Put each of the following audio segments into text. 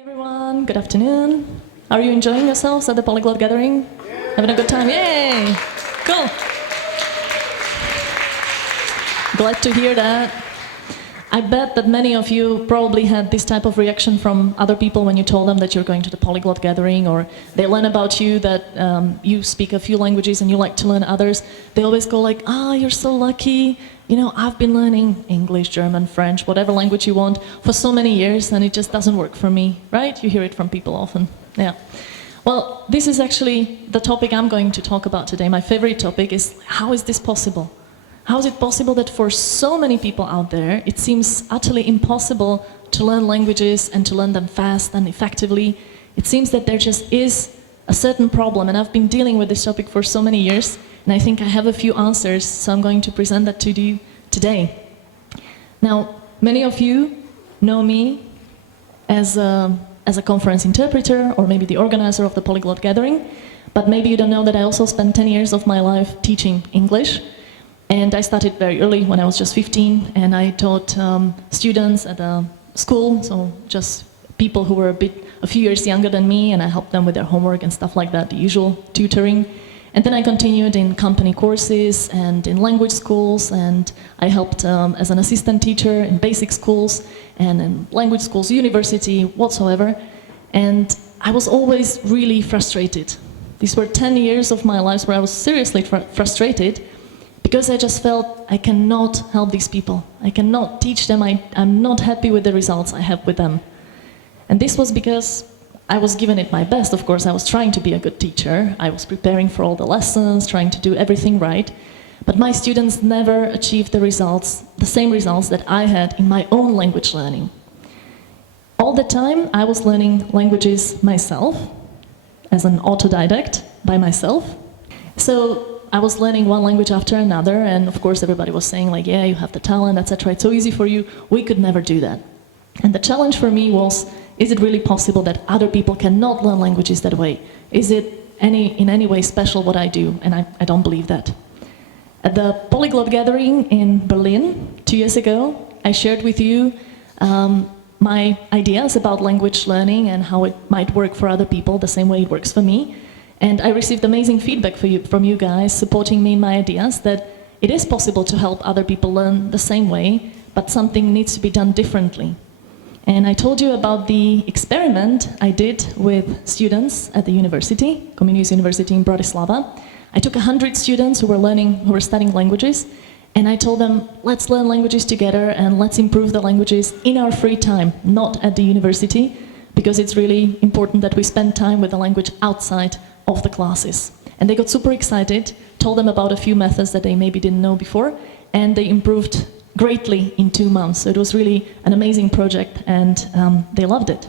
Everyone, good afternoon. Are you enjoying yourselves at the Polyglot Gathering? Yeah. Having a good time? Yay! Cool. Glad to hear that. I bet that many of you probably had this type of reaction from other people when you told them that you're going to the Polyglot Gathering, or they learn about you that you speak a few languages and you like to learn others. They always go like, you're so lucky. You know, I've been learning English, German, French, whatever language you want for so many years and it just doesn't work for me, right? You hear it from people often. Yeah. Well, this is actually the topic I'm going to talk about today. My favorite topic is, how is this possible? How is it possible that for so many people out there, it seems utterly impossible to learn languages and to learn them fast and effectively? It seems that there just is a certain problem, and I've been dealing with this topic for so many years, and I think I have a few answers, so I'm going to present that to you today. Now, many of you know me as a conference interpreter, or maybe the organizer of the Polyglot Gathering, but maybe you don't know that I also spent 10 years of my life teaching English. And I started very early, when I was just 15, and I taught students at a school, so just people who were a few years younger than me, and I helped them with their homework and stuff like that, the usual tutoring. And then I continued in company courses and in language schools, and I helped as an assistant teacher in basic schools and in language schools, university, whatsoever. And I was always really frustrated. These were 10 years of my life where I was seriously frustrated, because I just felt I cannot help these people. I cannot teach them. I'm not happy with the results I have with them. And this was because I was giving it my best. Of course, I was trying to be a good teacher. I was preparing for all the lessons, trying to do everything right. But my students never achieved the results, the same results that I had in my own language learning. All the time, I was learning languages myself, as an autodidact, by myself. So I was learning one language after another, and of course everybody was saying like, yeah, you have the talent, etc. It's so easy for you. We could never do that. And the challenge for me was, is it really possible that other people cannot learn languages that way? Is it in any way special what I do? And I don't believe that. At the Polyglot Gathering in Berlin 2 years ago, I shared with you my ideas about language learning and how it might work for other people the same way it works for me. And I received amazing feedback from you guys, supporting me in my ideas that it is possible to help other people learn the same way, but something needs to be done differently. And I told you about the experiment I did with students at the university, Comenius University in Bratislava. I took 100 students who were studying languages, and I told them, let's learn languages together and let's improve the languages in our free time, not at the university, because it's really important that we spend time with the language outside of the classes. And they got super excited, told them about a few methods that they maybe didn't know before, and they improved greatly in 2 months. So it was really an amazing project, and they loved it.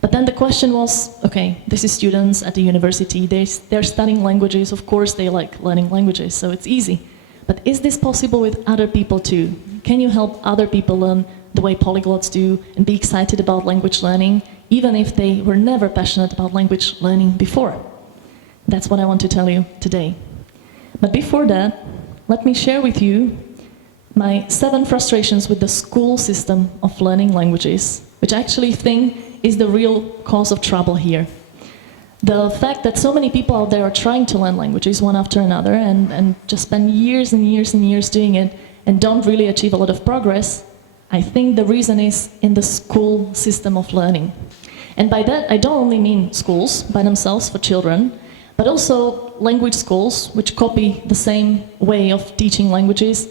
But then the question was, okay, this is students at the university, they're studying languages, of course they like learning languages, so it's easy. But is this possible with other people too? Can you help other people learn the way polyglots do and be excited about language learning, even if they were never passionate about language learning before? That's what I want to tell you today. But before that, let me share with you my 7 frustrations with the school system of learning languages, which I actually think is the real cause of trouble here. The fact that so many people out there are trying to learn languages one after another and just spend years and years and years doing it and don't really achieve a lot of progress, I think the reason is in the school system of learning. And by that, I don't only mean schools by themselves for children, but also language schools, which copy the same way of teaching languages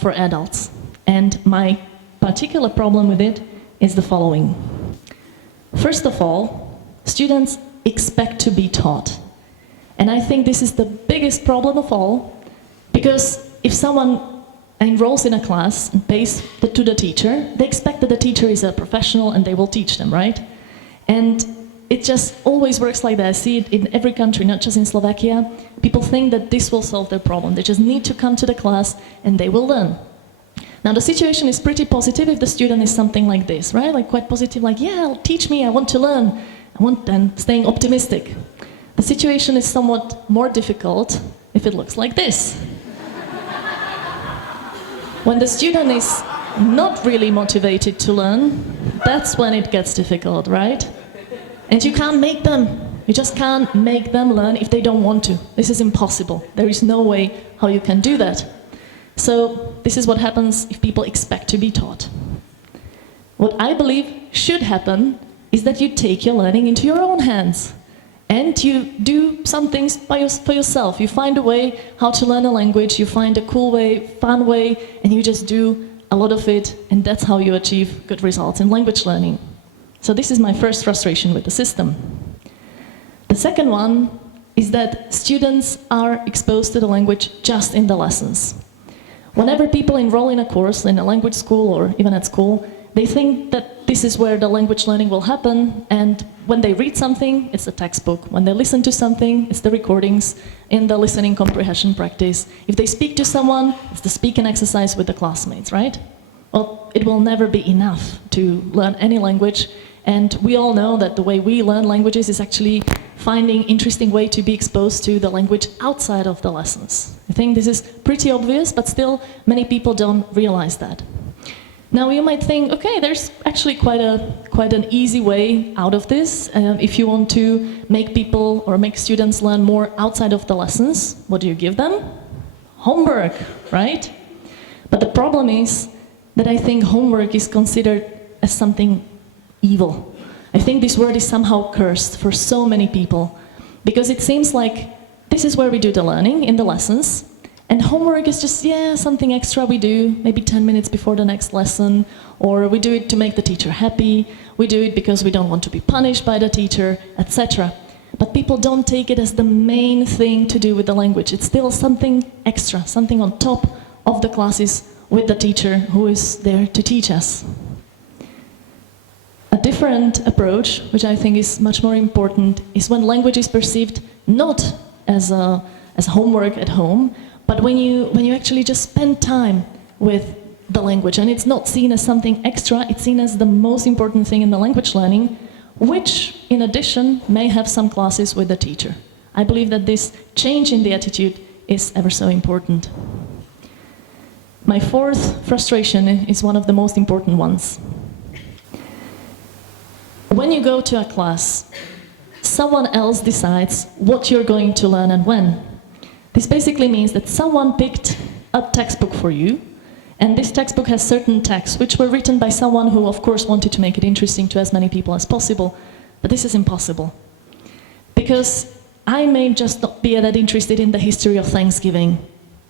for adults. And my particular problem with it is the following. First of all, students expect to be taught. And I think this is the biggest problem of all, because if someone enrolls in a class and pays to the teacher, they expect that the teacher is a professional and they will teach them, right? And it just always works like that. I see it in every country, not just in Slovakia. People think that this will solve their problem. They just need to come to the class and they will learn. Now the situation is pretty positive if the student is something like this, right? Like quite positive, like, yeah, teach me, I want to learn. And staying optimistic. The situation is somewhat more difficult if it looks like this. When the student is not really motivated to learn, that's when it gets difficult, right? And you can't make them. You just can't make them learn if they don't want to. This is impossible. There is no way how you can do that. So this is what happens if people expect to be taught. What I believe should happen is that you take your learning into your own hands. And you do some things for yourself. You find a way how to learn a language, you find a cool way, fun way, and you just do a lot of it, and that's how you achieve good results in language learning. So this is my first frustration with the system. The second one is that students are exposed to the language just in the lessons. Whenever people enroll in a course, in a language school or even at school, they think that this is where the language learning will happen, and when they read something, it's the textbook. When they listen to something, it's the recordings in the listening comprehension practice. If they speak to someone, it's the speaking exercise with the classmates, right? Well, it will never be enough to learn any language, and we all know that the way we learn languages is actually finding interesting way to be exposed to the language outside of the lessons. I think this is pretty obvious, but still many people don't realize that. Now you might think, okay, there's actually quite an easy way out of this. If you want to make people or make students learn more outside of the lessons, what do you give them? Homework, right? But the problem is that I think homework is considered as something evil. I think this word is somehow cursed for so many people, because it seems like this is where we do the learning, in the lessons, and homework is just, yeah, something extra we do, maybe 10 minutes before the next lesson, or we do it to make the teacher happy, we do it because we don't want to be punished by the teacher, etc. But people don't take it as the main thing to do with the language. It's still something extra, something on top of the classes with the teacher who is there to teach us. A different approach, which I think is much more important, is when language is perceived not as homework at home, but when you actually just spend time with the language, and it's not seen as something extra, it's seen as the most important thing in the language learning, which in addition may have some classes with the teacher. I believe that this change in the attitude is ever so important. My fourth frustration is one of the most important ones. When you go to a class, someone else decides what you're going to learn and when. This basically means that someone picked a textbook for you, and this textbook has certain texts which were written by someone who of course wanted to make it interesting to as many people as possible, but this is impossible. Because I may just not be that interested in the history of Thanksgiving,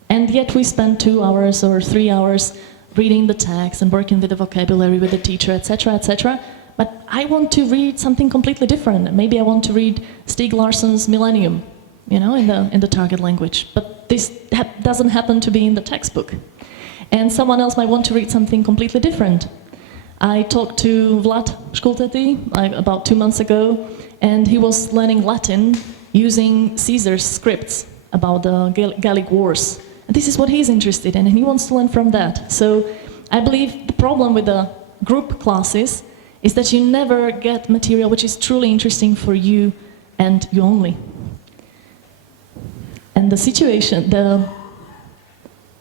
and yet we spend 2 hours or 3 hours reading the text and working with the vocabulary with the teacher, etc., etc. But I want to read something completely different. Maybe I want to read Stieg Larsson's Millennium, you know, in the target language. But this doesn't happen to be in the textbook. And someone else might want to read something completely different. I talked to Vlad Škultety about 2 months ago, and he was learning Latin using Caesar's scripts about the Gallic Wars. And this is what he's interested in, and he wants to learn from that. So I believe the problem with the group classes is that you never get material which is truly interesting for you and you only. And the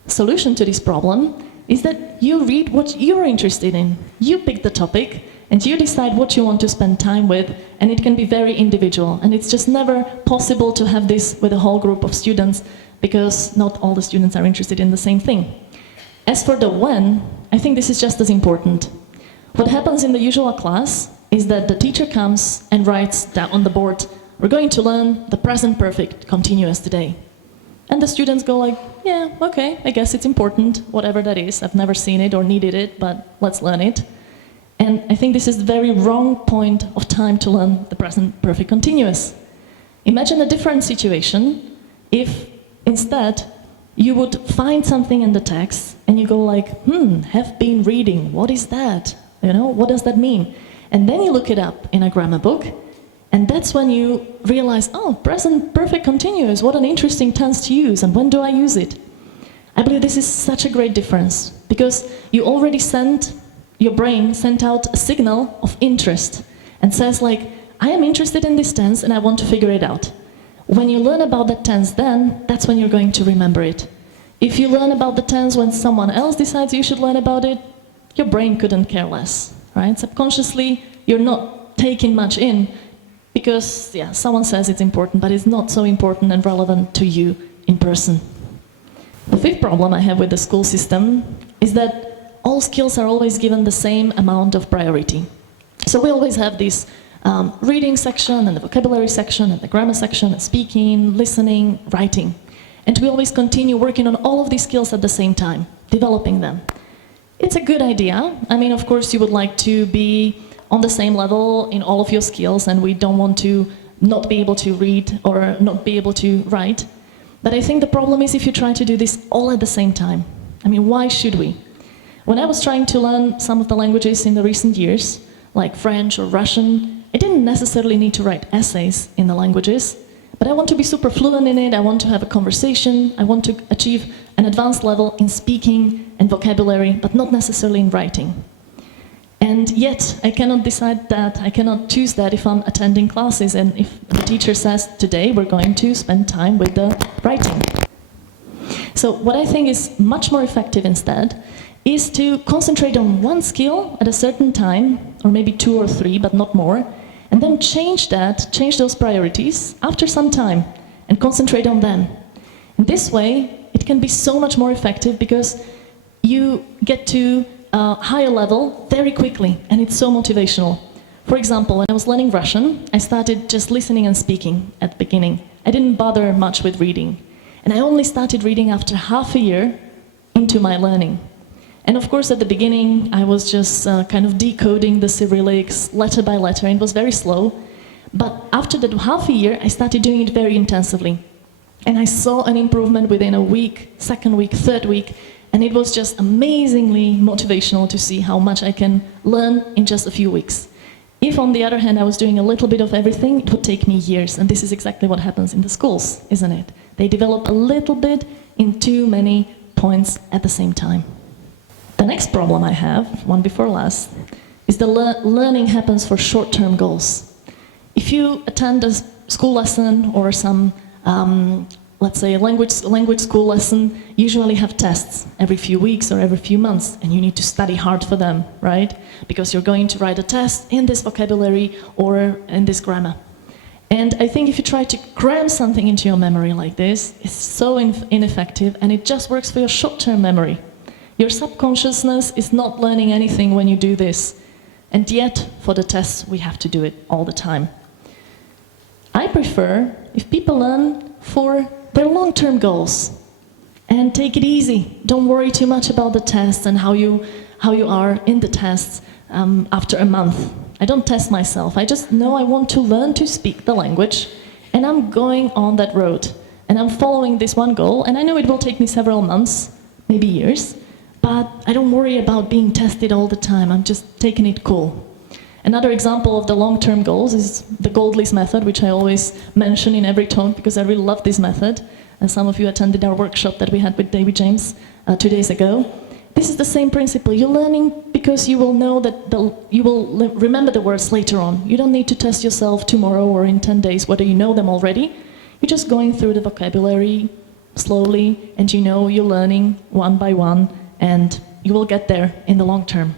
solution to this problem is that you read what you're interested in. You pick the topic and you decide what you want to spend time with, and it can be very individual. And it's just never possible to have this with a whole group of students, because not all the students are interested in the same thing. As for the when, I think this is just as important. What happens in the usual class is that the teacher comes and writes down on the board, we're going to learn the present perfect continuous today. And the students go like, yeah, okay, I guess it's important, whatever that is. I've never seen it or needed it, but let's learn it. And I think this is the very wrong point of time to learn the present perfect continuous. Imagine a different situation if instead you would find something in the text and you go like, have been reading, what is that? You know, what does that mean? And then you look it up in a grammar book, and that's when you realize, oh, present perfect continuous, what an interesting tense to use, and when do I use it? I believe this is such a great difference, because you already your brain sent out a signal of interest, and says like, I am interested in this tense and I want to figure it out. When you learn about that tense then, that's when you're going to remember it. If you learn about the tense when someone else decides you should learn about it, your brain couldn't care less, right? Subconsciously, you're not taking much in because, yeah, someone says it's important, but it's not so important and relevant to you in person. The fifth problem I have with the school system is that all skills are always given the same amount of priority. So we always have this reading section and the vocabulary section and the grammar section and speaking, listening, writing. And we always continue working on all of these skills at the same time, developing them. It's a good idea. I mean, of course, you would like to be on the same level in all of your skills, and we don't want to not be able to read or not be able to write. But I think the problem is if you try to do this all at the same time. I mean, why should we? When I was trying to learn some of the languages in the recent years, like French or Russian, I didn't necessarily need to write essays in the languages, but I want to be super fluent in it, I want to have a conversation, I want to achieve an advanced level in speaking and vocabulary, but not necessarily in writing. And yet, I cannot decide that, I cannot choose that if I'm attending classes and if the teacher says, today we're going to spend time with the writing. So what I think is much more effective instead is to concentrate on one skill at a certain time, or maybe 2 or 3, but not more, and then change those priorities after some time and concentrate on them. In this way, it can be so much more effective because you get to a higher level very quickly, and it's so motivational. For example, when I was learning Russian, I started just listening and speaking at the beginning. I didn't bother much with reading. And I only started reading after half a year into my learning. And of course, at the beginning, I was just kind of decoding the Cyrillics letter by letter, and it was very slow. But after that half a year, I started doing it very intensively. And I saw an improvement within a week, second week, third week, and it was just amazingly motivational to see how much I can learn in just a few weeks. If, on the other hand, I was doing a little bit of everything, it would take me years, and this is exactly what happens in the schools, isn't it? They develop a little bit in too many points at the same time. The next problem I have, one before last, is the learning happens for short-term goals. If you attend a school lesson or some, let's say, a language school lesson, usually have tests every few weeks or every few months, and you need to study hard for them, right? Because you're going to write a test in this vocabulary or in this grammar. And I think if you try to cram something into your memory like this, it's so ineffective, and it just works for your short-term memory. Your subconsciousness is not learning anything when you do this. And yet, for the tests, we have to do it all the time. I prefer if people learn for their long-term goals and take it easy. Don't worry too much about the tests and how you are in the tests after a month. I don't test myself. I just know I want to learn to speak the language, and I'm going on that road. And I'm following this one goal, and I know it will take me several months, maybe years, but I don't worry about being tested all the time. I'm just taking it cool. Another example of the long-term goals is the gold list method, which I always mention in every talk because I really love this method. And some of you attended our workshop that we had with David James 2 days ago. This is the same principle. You're learning because you will know that you will remember the words later on. You don't need to test yourself tomorrow or in 10 days whether you know them already. You're just going through the vocabulary slowly, and you know you're learning one by one, and you will get there in the long term.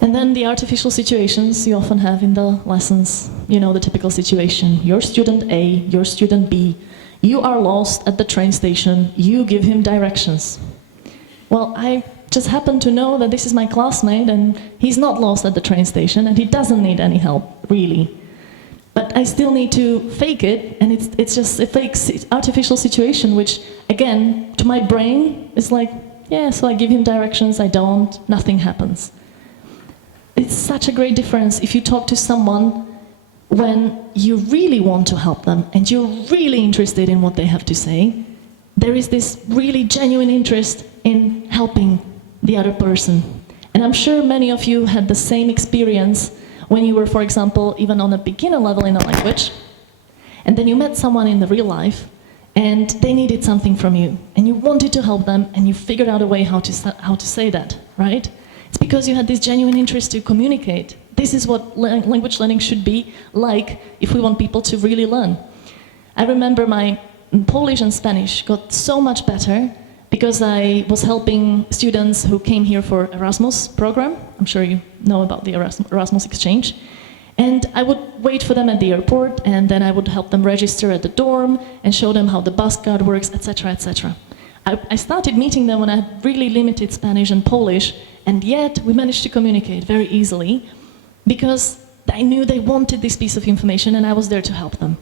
And then the artificial situations you often have in the lessons. You know the typical situation. You're student A, you're student B. You are lost at the train station. You give him directions. Well, I just happen to know that this is my classmate, and he's not lost at the train station, and he doesn't need any help, really. But I still need to fake it, and it's just a fake artificial situation, which, again, to my brain, is like, yeah, so I give him directions, I don't, nothing happens. It's such a great difference if you talk to someone when you really want to help them and you're really interested in what they have to say. There is this really genuine interest in helping the other person. And I'm sure many of you had the same experience when you were, for example, even on a beginner level in a language, and then you met someone in the real life and they needed something from you, and you wanted to help them, and you figured out a way how to say that, right? It's because you had this genuine interest to communicate. This is what language learning should be like if we want people to really learn. I remember my Polish and Spanish got so much better because because I was helping students who came here for Erasmus program. I'm sure you know about the Erasmus exchange. And I would wait for them at the airport, and then I would help them register at the dorm and show them how the bus card works, etc., etc. I started meeting them when I had really limited Spanish and Polish, and yet we managed to communicate very easily because I knew they wanted this piece of information and I was there to help them.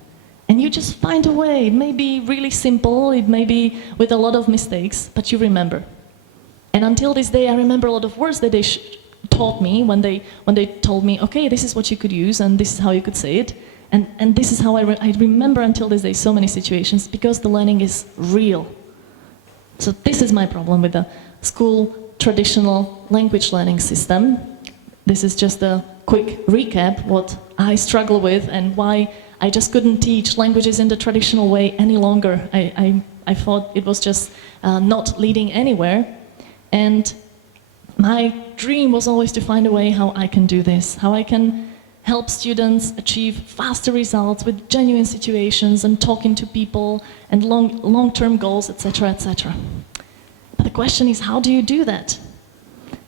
And you just find a way. It may be really simple, it may be with a lot of mistakes, but you remember. And until this day, I remember a lot of words that they taught me when they told me, okay, this is what you could use and this is how you could say it. And this is how I remember until this day so many situations, because the learning is real. So this is my problem with the school traditional language learning system. This is just a quick recap what I struggle with and why I just couldn't teach languages in the traditional way any longer. I thought it was just not leading anywhere. And my dream was always to find a way how I can do this, how I can help students achieve faster results with genuine situations and talking to people and long-term goals, etc., etc. But the question is, how do you do that?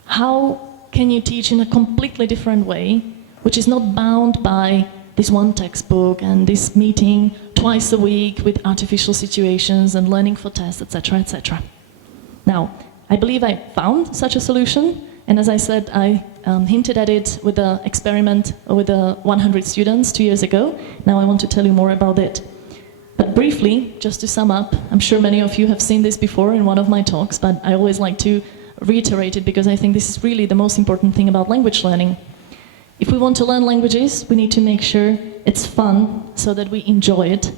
How can you teach in a completely different way, which is not bound by this one textbook and this meeting twice a week with artificial situations and learning for tests, etc., etc. Now, I believe I found such a solution, and as I said, I hinted at it with the experiment with the 100 students 2 years ago. Now I want to tell you more about it. But briefly, just to sum up, I'm sure many of you have seen this before in one of my talks, but I always like to reiterate it because I think this is really the most important thing about language learning. If we want to learn languages, we need to make sure it's fun so that we enjoy it.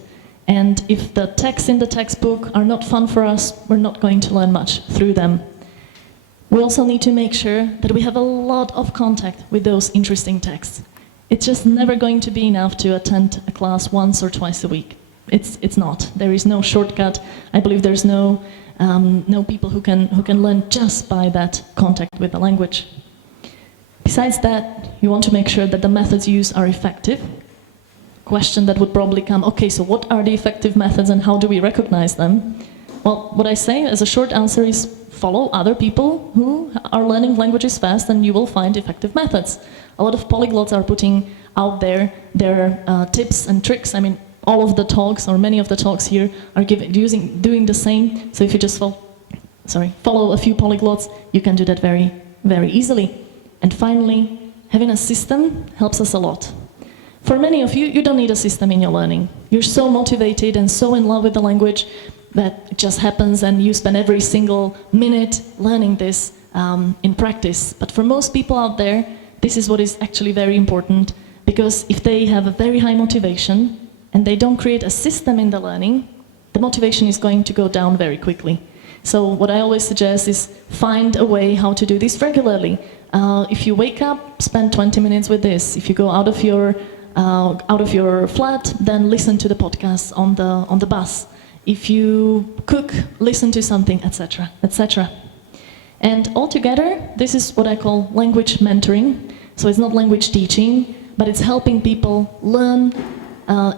And if the texts in the textbook are not fun for us, we're not going to learn much through them. We also need to make sure that we have a lot of contact with those interesting texts. It's just never going to be enough to attend a class once or twice a week. It's not. There is no shortcut. I believe there's no people who can learn just by that contact with the language. Besides that, you want to make sure that the methods used are effective. Question that would probably come, okay, so what are the effective methods and how do we recognize them? Well, what I say as a short answer is follow other people who are learning languages fast and you will find effective methods. A lot of polyglots are putting out there their tips and tricks. I mean, all of the talks or many of the talks here are doing the same. So if you just follow a few polyglots, you can do that very, very easily. And finally, having a system helps us a lot. For many of you, you don't need a system in your learning. You're so motivated and so in love with the language that it just happens and you spend every single minute learning this in practice. But for most people out there, this is what is actually very important, because if they have a very high motivation and they don't create a system in the learning, the motivation is going to go down very quickly. So what I always suggest is find a way how to do this regularly. If you wake up, spend 20 minutes with this. If you go out of your flat, then listen to the podcast on the bus. If you cook, listen to something, etc., etc. And altogether, this is what I call language mentoring. So it's not language teaching, but it's helping people learn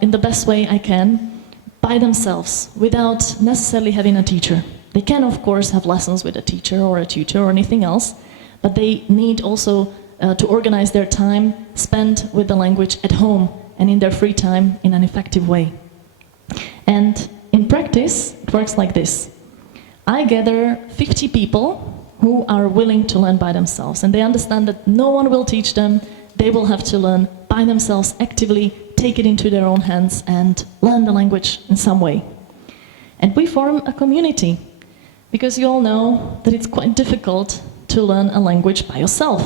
in the best way I can by themselves, without necessarily having a teacher. They can, of course, have lessons with a teacher or a tutor or anything else, but they need also to organize their time spent with the language at home and in their free time in an effective way. And in practice, it works like this. I gather 50 people who are willing to learn by themselves, and they understand that no one will teach them. They will have to learn by themselves, actively take it into their own hands and learn the language in some way. And we form a community, because you all know that it's quite difficult to learn a language by yourself.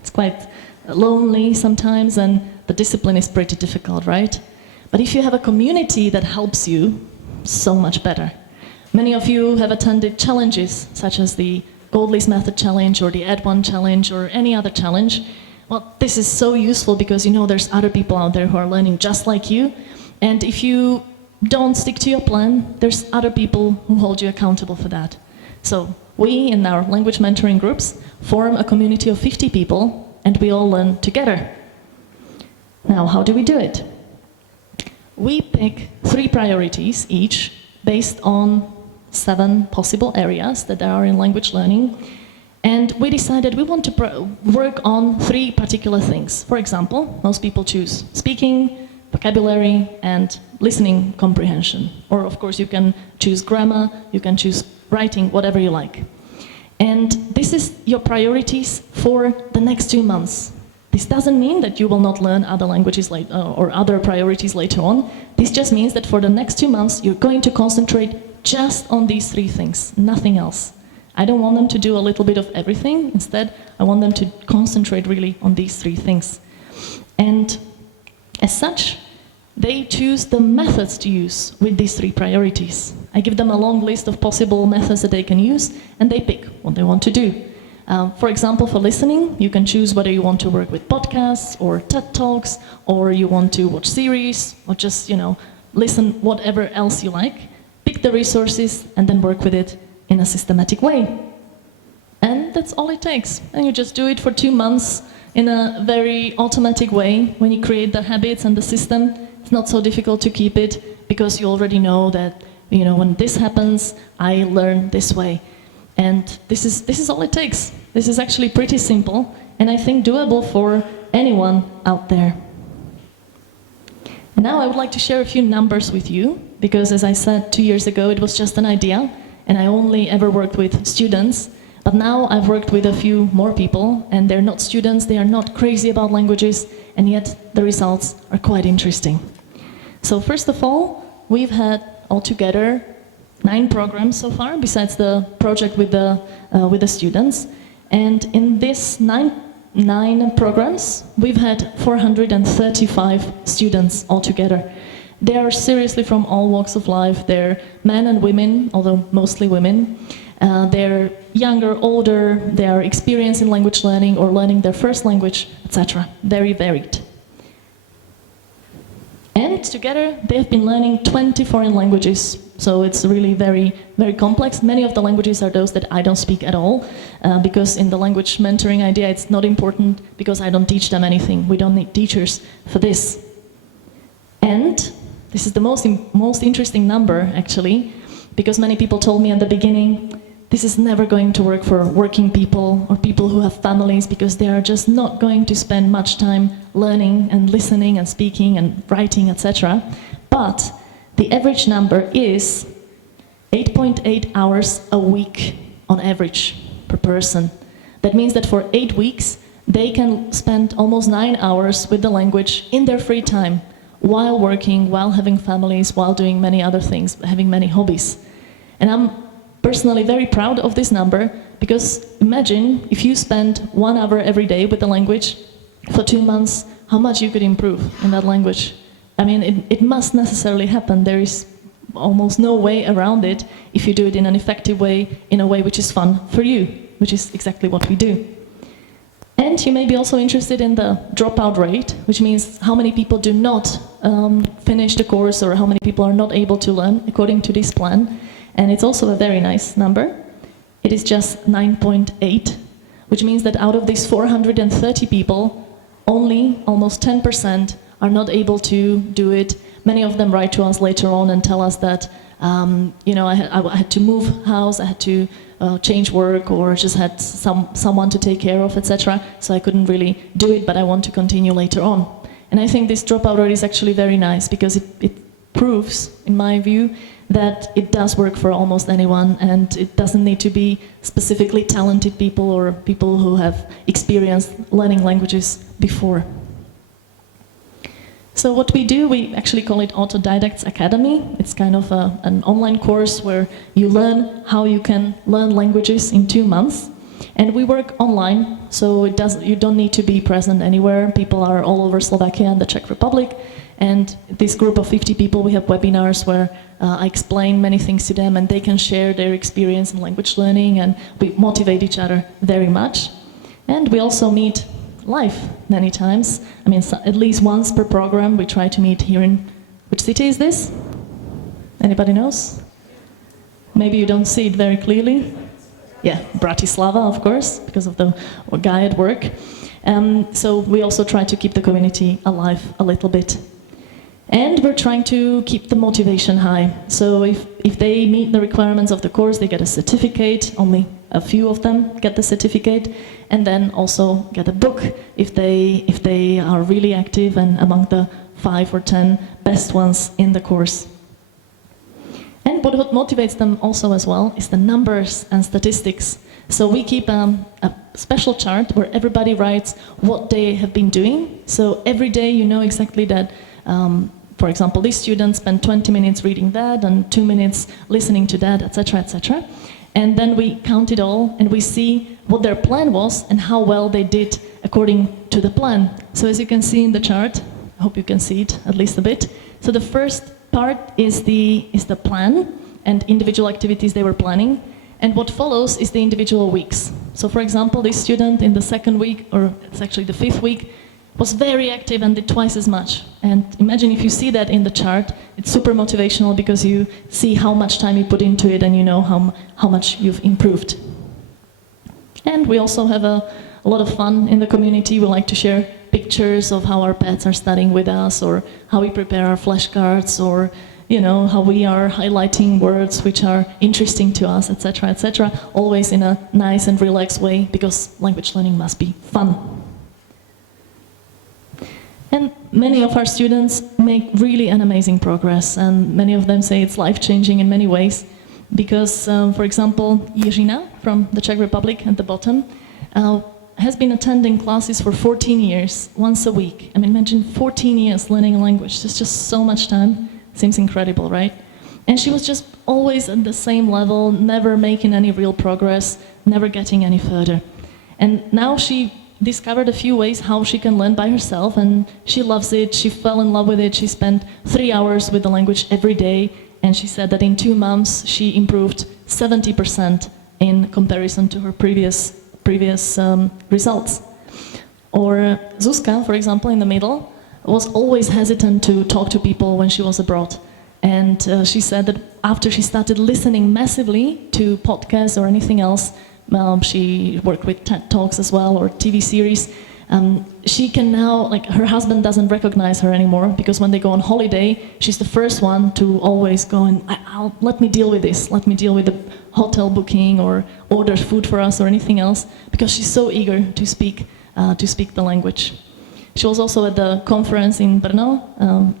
It's quite lonely sometimes, and the discipline is pretty difficult, right? But if you have a community that helps you, so much better. Many of you have attended challenges, such as the Goldley's Method Challenge or the Ed1 Challenge or any other challenge. Well, this is so useful because you know there's other people out there who are learning just like you, and if you don't stick to your plan, there's other people who hold you accountable for that. So we, in our language mentoring groups, form a community of 50 people, and we all learn together. Now, how do we do it? We pick 3 priorities each based on 7 possible areas that there are in language learning. And we decided we want to work on 3 particular things. For example, most people choose speaking, vocabulary, and listening comprehension. Or of course you can choose grammar, you can choose writing, whatever you like. And this is your priorities for the next 2 months. This doesn't mean that you will not learn other languages or other priorities later on. This just means that for the next 2 months you're going to concentrate just on these 3 things, nothing else. I don't want them to do a little bit of everything. Instead, I want them to concentrate really on these 3 things. And as such, they choose the methods to use with these 3 priorities. I give them a long list of possible methods that they can use, and they pick what they want to do. For example, for listening, you can choose whether you want to work with podcasts or TED Talks, or you want to watch series, or just, listen whatever else you like. Pick the resources and then work with it in a systematic way. And that's all it takes. And you just do it for 2 months in a very automatic way. When you create the habits and the system, it's not so difficult to keep it because you already know that, when this happens, I learn this way. And this is all it takes. This is actually pretty simple and I think doable for anyone out there. And now I would like to share a few numbers with you because, as I said 2 years ago, it was just an idea and I only ever worked with students. But now I've worked with a few more people and they're not students, they are not crazy about languages, and yet the results are quite interesting. So first of all, we've had altogether 9 programs so far, besides the project with the students. And in these nine programs, we've had 435 students altogether. They are seriously from all walks of life. They're men and women, although mostly women. They're younger, older, they are experienced in language learning or learning their first language, etc. Very varied. And together they've been learning 20 foreign languages. So it's really very, very complex. Many of the languages are those that I don't speak at all, because in the language mentoring idea it's not important because I don't teach them anything. We don't need teachers for this. And this is the most interesting number, actually, because many people told me at the beginning, this is never going to work for working people or people who have families because they are just not going to spend much time learning and listening and speaking and writing, etc. But the average number is 8.8 hours a week on average per person. That means that for 8 weeks, they can spend almost 9 hours with the language in their free time, while working, while having families, while doing many other things, having many hobbies. And I'm personally very proud of this number, because imagine if you spend 1 hour every day with the language for 2 months, how much you could improve in that language. I mean, it must necessarily happen. There is almost no way around it if you do it in an effective way, in a way which is fun for you, which is exactly what we do. And you may be also interested in the dropout rate, which means how many people do not finish the course or how many people are not able to learn according to this plan. And it's also a very nice number. It is just 9.8, which means that out of these 430 people, only almost 10% are not able to do it. Many of them write to us later on and tell us that, I had to move house, I had to change work, or just had someone to take care of, etc. So I couldn't really do it, but I want to continue later on. And I think this dropout rate is actually very nice because it proves, in my view, that it does work for almost anyone, and it doesn't need to be specifically talented people or people who have experienced learning languages before. So what we do, we actually call it Autodidacts Academy. It's kind of an online course where you learn how you can learn languages in 2 months. And we work online, so you don't need to be present anywhere. People are all over Slovakia and the Czech Republic. And this group of 50 people, we have webinars where I explain many things to them and they can share their experience in language learning, and we motivate each other very much. And we also meet live many times. I mean, at least once per program we try to meet here in... Which city is this? Anybody knows? Maybe you don't see it very clearly. Yeah, Bratislava, of course, because of the guy at work. So we also try to keep the community alive a little bit. And we're trying to keep the motivation high. So if they meet the requirements of the course, they get a certificate. Only a few of them get the certificate, and then also get a book if they are really active and among the 5 or 10 best ones in the course. And what motivates them also as well is the numbers and statistics. So we keep a special chart where everybody writes what they have been doing. So every day you know exactly that, for example, this student spent 20 minutes reading that and 2 minutes listening to that, etc., etc. And then we count it all and we see what their plan was and how well they did according to the plan. So as you can see in the chart, I hope you can see it at least a bit. So the first part is the plan and individual activities they were planning. And what follows is the individual weeks. So for example, this student in the 2nd week, or it's actually the 5th week, was very active and did twice as much. And imagine if you see that in the chart, it's super motivational because you see how much time you put into it and you know how much you've improved. And we also have a lot of fun in the community. We like to share pictures of how our pets are studying with us, or how we prepare our flashcards, or how we are highlighting words which are interesting to us, etc., etc., always in a nice and relaxed way, because language learning must be fun. And many of our students make really an amazing progress, and many of them say it's life-changing in many ways, because, for example, Irina from the Czech Republic at the bottom has been attending classes for 14 years, once a week. I mean, imagine 14 years learning a language. It's just so much time. Seems incredible, right? And she was just always at the same level, never making any real progress, never getting any further. And now she discovered a few ways how she can learn by herself, and she loves it. She fell in love with it. She spent 3 hours with the language every day, and she said that in 2 months she improved 70% in comparison to her previous results. Or Zuzka, for example, in the middle, was always hesitant to talk to people when she was abroad. And she said that after she started listening massively to podcasts or anything else, she worked with TED Talks as well, or TV series, she can now, her husband doesn't recognize her anymore, because when they go on holiday, she's the first one to always go and, let me deal with this, let me deal with the hotel booking, or order food for us, or anything else, because she's so eager to speak the language. She was also at the conference in Brno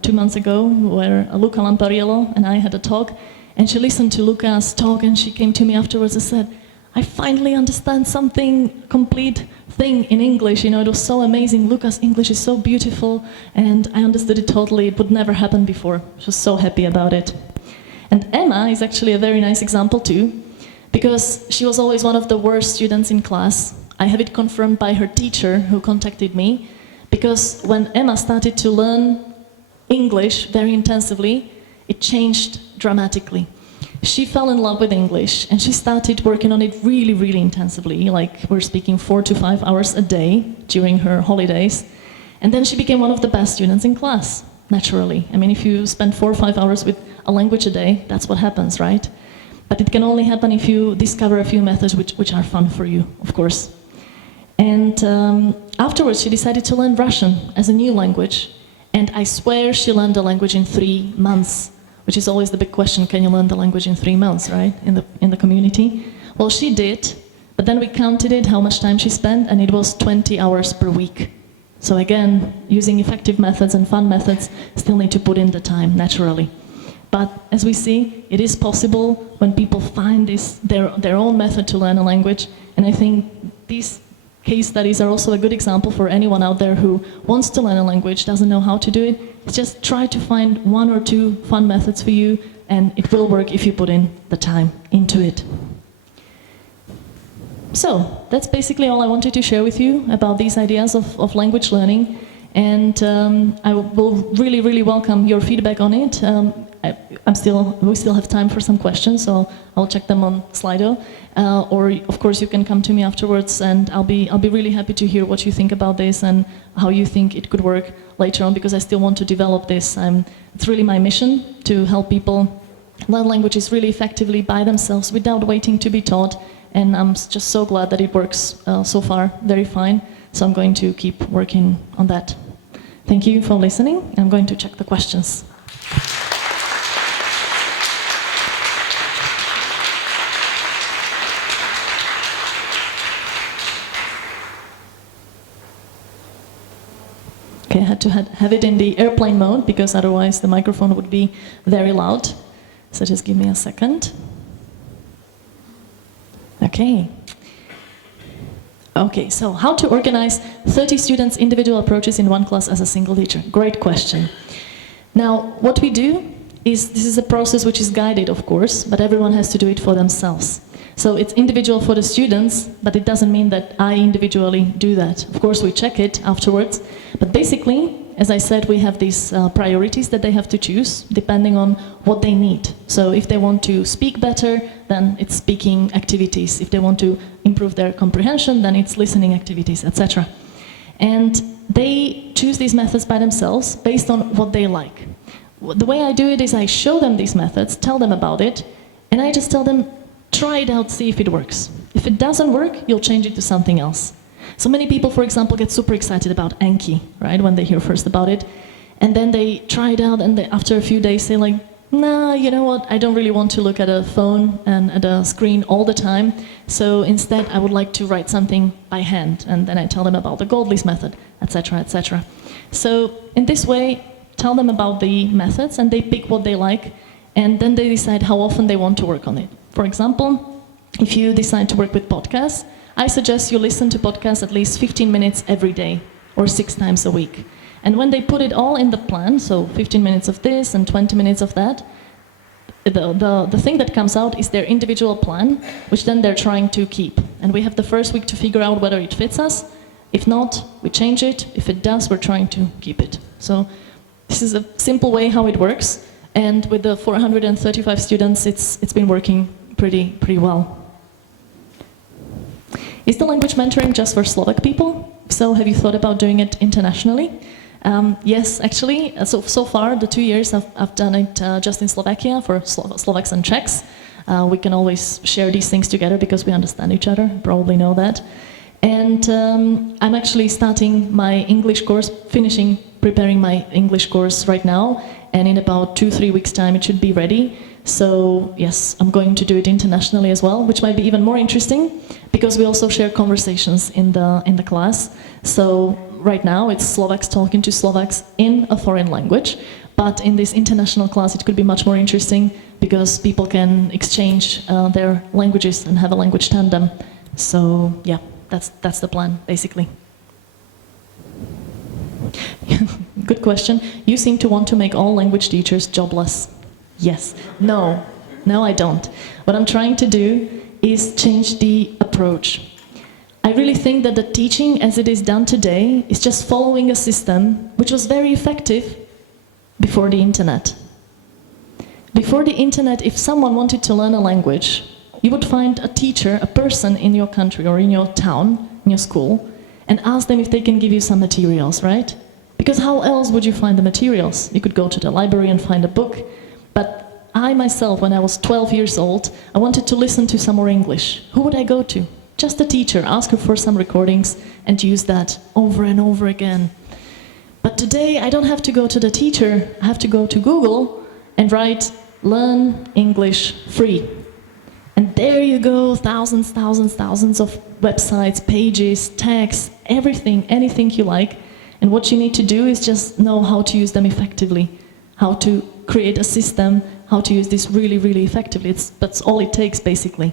2 months ago, where Luca Lampariello and I had a talk, and she listened to Luca's talk, and she came to me afterwards and said, I finally understand something, complete thing in English. It was so amazing. Luca's English is so beautiful, and I understood it totally. It would never happen before. She was so happy about it. And Emma is actually a very nice example too, because she was always one of the worst students in class. I have it confirmed by her teacher, who contacted me, because when Emma started to learn English very intensively, it changed dramatically. She fell in love with English, and she started working on it really, really intensively, we're speaking 4 to 5 hours a day during her holidays. And then she became one of the best students in class, naturally. I mean, if you spend 4 or 5 hours with a language a day, that's what happens, right? But it can only happen if you discover a few methods which are fun for you, of course. And afterwards, she decided to learn Russian as a new language. And I swear she learned the language in 3 months, which is always the big question, can you learn the language in 3 months, right, in the community? Well, she did, but then we counted it, how much time she spent, and it was 20 hours per week. So again, using effective methods and fun methods, still need to put in the time, naturally. But as we see, it is possible when people find their own method to learn a language, and I think these case studies are also a good example for anyone out there who wants to learn a language, doesn't know how to do it. Just try to find 1 or 2 fun methods for you, and it will work if you put in the time into it. So, that's basically all I wanted to share with you about these ideas of language learning, and I will really, really welcome your feedback on it. We still have time for some questions, so I'll check them on Slido. Or of course you can come to me afterwards, and I'll be really happy to hear what you think about this and how you think it could work later on, because I still want to develop this. It's really my mission to help people learn languages really effectively by themselves without waiting to be taught, and I'm just so glad that it works so far very fine, so I'm going to keep working on that. Thank you for listening. I'm going to check the questions. Okay, I had to have it in the airplane mode because otherwise the microphone would be very loud. So just give me a second. Okay. Okay, so how to organize 30 students' individual approaches in one class as a single teacher? Great question. Now, what we do is, this is a process which is guided, of course, but everyone has to do it for themselves. So it's individual for the students, but it doesn't mean that I individually do that. Of course, we check it afterwards, but basically, as I said, we have these priorities that they have to choose depending on what they need. So if they want to speak better, then it's speaking activities. If they want to improve their comprehension, then it's listening activities, etc. And they choose these methods by themselves based on what they like. The way I do it is I show them these methods, tell them about it, and I just tell them, try it out, see if it works. If it doesn't work, you'll change it to something else. So many people, for example, get super excited about Anki, right, when they hear first about it. And then they try it out, and after a few days say like, nah, you know what, I don't really want to look at a phone and at a screen all the time, so instead I would like to write something by hand. And then I tell them about the Goldlist method, etc., etc. So in this way, tell them about the methods, and they pick what they like, and then they decide how often they want to work on it. For example, if you decide to work with podcasts, I suggest you listen to podcasts at least 15 minutes every day, or 6 times a week. And when they put it all in the plan, so 15 minutes of this and 20 minutes of that, the thing that comes out is their individual plan, which then they're trying to keep. And we have the first week to figure out whether it fits us. If not, we change it. If it does, we're trying to keep it. So this is a simple way how it works. And with the 435 students, it's been working pretty well. Is the language mentoring just for Slovak people? So have you thought about doing it internationally? Yes, actually. So far, the 2 years, I've done it just in Slovakia for Slovaks and Czechs. We can always share these things together because we understand each other, probably know that. And I'm actually starting my English course, preparing my English course right now, and in about 2-3 weeks' time it should be ready. So yes, I'm going to do it internationally as well, which might be even more interesting because we also share conversations in the class. So right now it's Slovaks talking to Slovaks in a foreign language, but in this international class it could be much more interesting because people can exchange their languages and have a language tandem. So yeah, that's the plan basically. Good question. You seem to want to make all language teachers jobless. Yes. No, I don't. What I'm trying to do is change the approach. I really think that the teaching as it is done today is just following a system which was very effective before the internet. Before the internet, if someone wanted to learn a language, you would find a teacher, a person in your country or in your town, in your school, and ask them if they can give you some materials, right? Because how else would you find the materials? You could go to the library and find a book. But I myself, when I was 12 years old, I wanted to listen to some more English. Who would I go to? Just a teacher, ask her for some recordings and use that over and over again. But today I don't have to go to the teacher, I have to go to Google and write "Learn English free." And there you go, thousands of websites, pages, texts, everything, anything you like. And what you need to do is just know how to use them effectively, how to create a system, how to use this really effectively. That's all it takes, basically.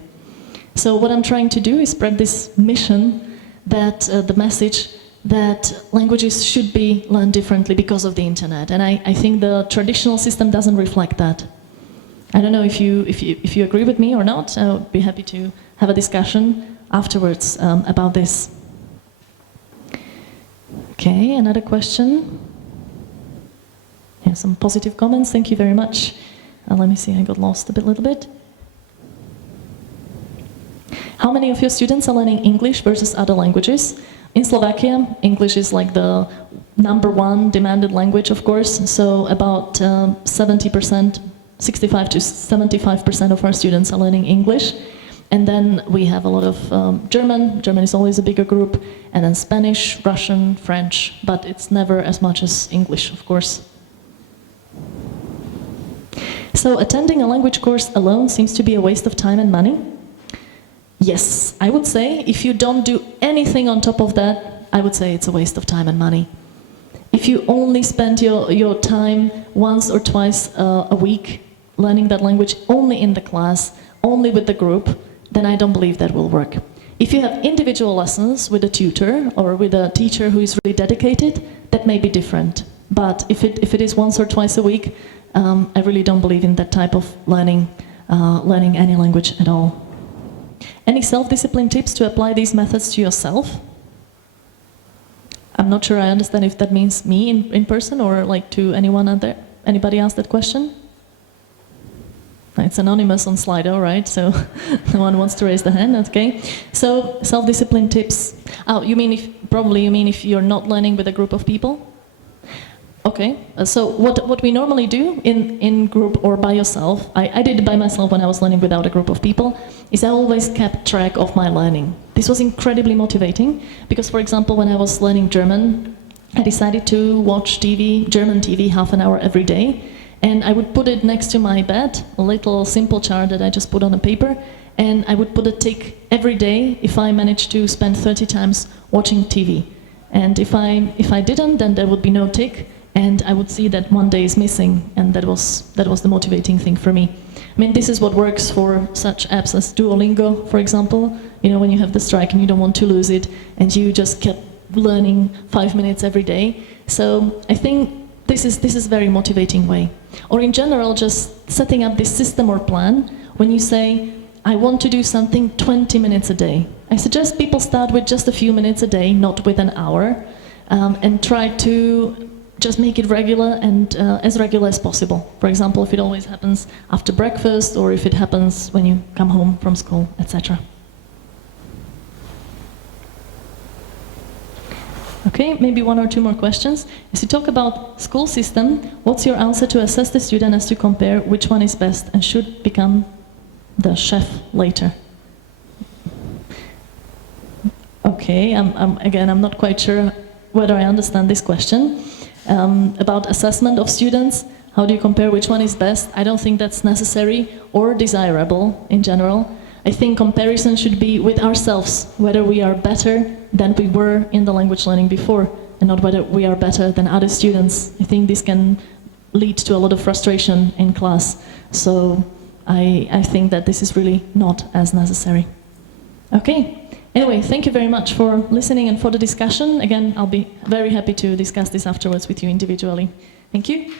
So what I'm trying to do is spread this mission, that the message that languages should be learned differently because of the internet. And I think the traditional system doesn't reflect that. I don't know if you agree with me or not. I would be happy to have a discussion afterwards about this. Okay, another question. Yeah, some positive comments. Thank you very much. Let me see, I got lost a little bit. How many of your students are learning English versus other languages? In Slovakia, English is like the #1 demanded language, of course. So about 70%, 65 to 75% of our students are learning English. And then we have a lot of German. German is always a bigger group. And then Spanish, Russian, French. But it's never as much as English, of course. So attending a language course alone seems to be a waste of time and money. Yes, I would say if you don't do anything on top of that, I would say it's a waste of time and money. If you only spend your time once or twice a week learning that language only in the class, only with the group, then I don't believe that will work. If you have individual lessons with a tutor or with a teacher who is really dedicated, that may be different. But if it is once or twice a week, I really don't believe in that type of learning any language at all. Any self-discipline tips to apply these methods to yourself? I'm not sure I understand if that means me in person or like to anyone out there. Anybody ask that question? It's anonymous on Slido, right? So no one wants to raise the hand, okay. So self-discipline tips. Oh, you mean if you're not learning with a group of people? Okay, so what we normally do in group or by yourself, I did it by myself when I was learning without a group of people, is I always kept track of my learning. This was incredibly motivating because, for example, when I was learning German, I decided to watch TV, German TV, half an hour every day, and I would put it next to my bed, a little simple chart that I just put on a paper, and I would put a tick every day if I managed to spend 30 times watching TV. And if I didn't, then there would be no tick, and I would see that one day is missing, and that was the motivating thing for me. I mean, this is what works for such apps as Duolingo, for example. You know, when you have the strike and you don't want to lose it, and you just kept learning 5 minutes every day. So I think this is a very motivating way. Or in general, just setting up this system or plan. When you say, I want to do something 20 minutes a day. I suggest people start with just a few minutes a day, not with an hour, and try to just make it regular and as regular as possible. For example, if it always happens after breakfast or if it happens when you come home from school, etc. Okay, maybe one or two more questions. As you talk about school system, what's your answer to assess the student as to compare which one is best and should become the chef later? Okay, I'm not quite sure whether I understand this question. About assessment of students, how do you compare which one is best? I don't think that's necessary or desirable in general. I think comparison should be with ourselves, whether we are better than we were in the language learning before, and not whether we are better than other students. I think this can lead to a lot of frustration in class. So I think that this is really not as necessary. Okay. Anyway, thank you very much for listening and for the discussion. Again, I'll be very happy to discuss this afterwards with you individually. Thank you.